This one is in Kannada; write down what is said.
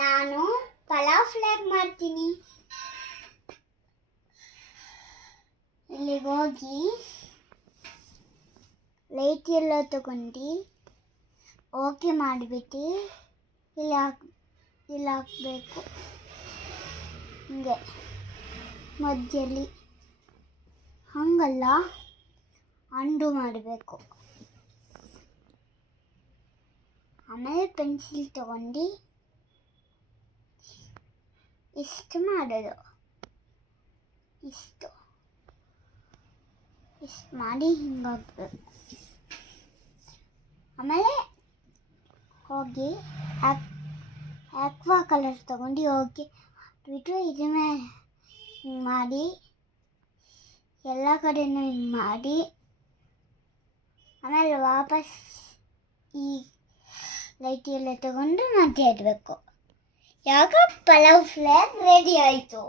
ನಾನು ಪಲಾವ್ ಫ್ಲಾಗ್ ಮಾಡ್ತೀನಿ. ಇಲ್ಲಿಗೆ ಹೋಗಿ ಲೈಟ್ ಎಲ್ಲ ತಗೊಂಡು ಓಕೆ ಮಾಡಿಬಿಟ್ಟು ಇಲ್ಲಿ ಹಾಕಬೇಕು. ಹಿಂಗೆ ಮಧ್ಯದಲ್ಲಿ ಹಂಗಲ್ಲ, ಅಂಡು ಮಾಡಬೇಕು. ಆಮೇಲೆ ಪೆನ್ಸಿಲ್ ತಗೊಂಡು ಇಷ್ಟು ಮಾಡೋದು, ಇಷ್ಟು ಮಾಡಿ ಹಿಂಗಾಗಬೇಕು. ಆಮೇಲೆ ಹೋಗಿ ಆಕ್ವಾ ಕಲರ್ ತಗೊಂಡು ಹೋಗಿ ಬಿಟ್ಟು ಇದ್ರ ಮೇಲೆ ಹಿಂಗೆ ಮಾಡಿ ಎಲ್ಲ ಕಡೆನೂ ಹಿಂಗೆ ಮಾಡಿ ಆಮೇಲೆ ವಾಪಸ್ ಈ ಲೈಟ್ ಎಲ್ಲ ತಗೊಂಡು ಮತ್ತೆ ಇಡಬೇಕು. ಯಾವಾಗ ಪಲಾವ್ ಫ್ಲಾಗ್ ರೆಡಿ ಆಯಿತು.